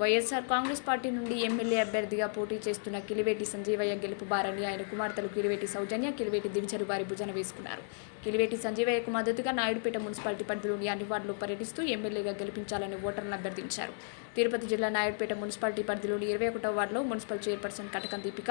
YSR Congress party నుండి MLA అభ్యర్థిగా పోటీ చేస్తున్న కిలివేటి సంజీవయ్య గెలుపు బారని ఆయన కుమార్తెలు కిలివేటి సౌజన్య కిలివేటి దివిచరు వారి భుజన వేసుకున్నారు. కిలివేటి సంజీవయ్యకు మద్దతుగా నాయుడుపేట మున్సిపాలిటీ పరిధిలోని అన్ని వార్డులు పర్యటిస్తూ ఎమ్మెల్యేగా గెలిపించాలని ఓటర్లను అభ్యర్థించారు. తిరుపతి జిల్లా నాయుడుపేట మున్సిపాలిటీ పరిధిలోని ఇరవై ఒకటో వార్డులో municipal chairperson Katakam Deepika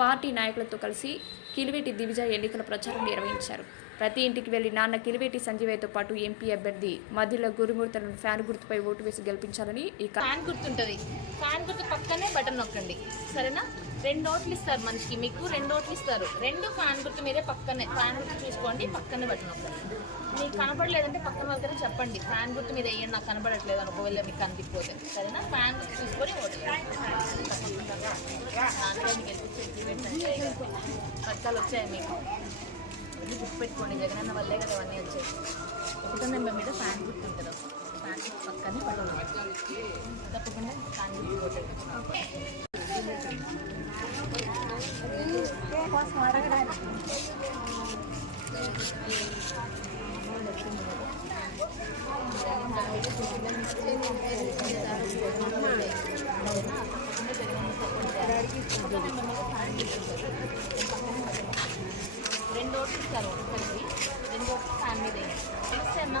party నాయకులతో కలిసి కిలివేటి దివిజ ఎన్నికల ప్రచారం నిర్వహించారు. ప్రతి ఇంటికి వెళ్ళి నాన్న కిలివేటి సంజీవయ్యతో పాటు ఎంపీ అభ్యర్థి మధ్యలో గురుమూర్తలను ఫ్యాన్ గుర్తుపై ఓటు వేసి గెలిపించాలని ఈ ఫ్యాన్ గుర్తుంటుంది. ఫ్యాన్ గుర్తు పక్కనే బటన్ నొక్కండి. సరేనా? రెండు ఓట్లు ఇస్తారు మనిషికి. మీకు రెండు ఓట్లు ఇస్తారు. రెండు ఫ్యాన్ గుర్తు మీదే పక్కనే ఫ్యాన్ గుర్తు చూసుకోండి పక్కనే బటన్ నొక్కండి. మీకు కనపడలేదంటే పక్కన వాళ్ళకైనా చెప్పండి. ఫ్యాన్ గుర్తు మీద వేయండి నాకు కనపడట్లేదు అని ఒకవేళ మీకు కనిపించకపోతే సరేనా? ఫ్యాన్ గుర్తు చూసుకొని ఓటు పథకాలు వచ్చాయి మీకు? ఇది గుర్తుపెట్టుకోండి జగనన్న వల్లే కదా ఇవన్నీ వచ్చాయి ఒకటో నెంబర్ మీద ఫ్యాన్ గుర్తు ఉంటుంది ఫ్యాన్ గుర్తు పక్కనే పట్టుకోండి తప్పకుండా ఫ్యాన్ గుర్తు కొట్టండి రెండు ఓట్లు ఇస్తారు ఒకరికి రెండు ఓట్లు ఫ్యాన్ మీద నమస్తే అమ్మా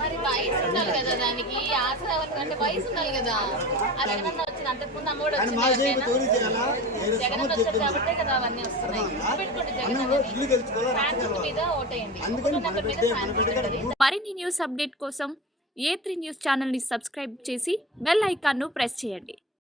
మరి వయసు ఉండాలి కదా దానికి. అంటే వయసు ఉండాలి కదా. అది ఏమన్నా వచ్చింది? అంతకుముందు అమ్మోడు వచ్చింది ఎవరికైనా? జగన్ వచ్చారు కాబట్టే కదా అవన్నీ వస్తున్నాయి. పెట్టుకోండి జగన్ మీద ఓటేయండి. మరిన్ని న్యూస్ అప్డేట్ కోసం ఏ త్రీ న్యూస్ ఛానల్ని సబ్స్క్రైబ్ చేసి బెల్ ఐకాన్ను ప్రెస్ చేయండి.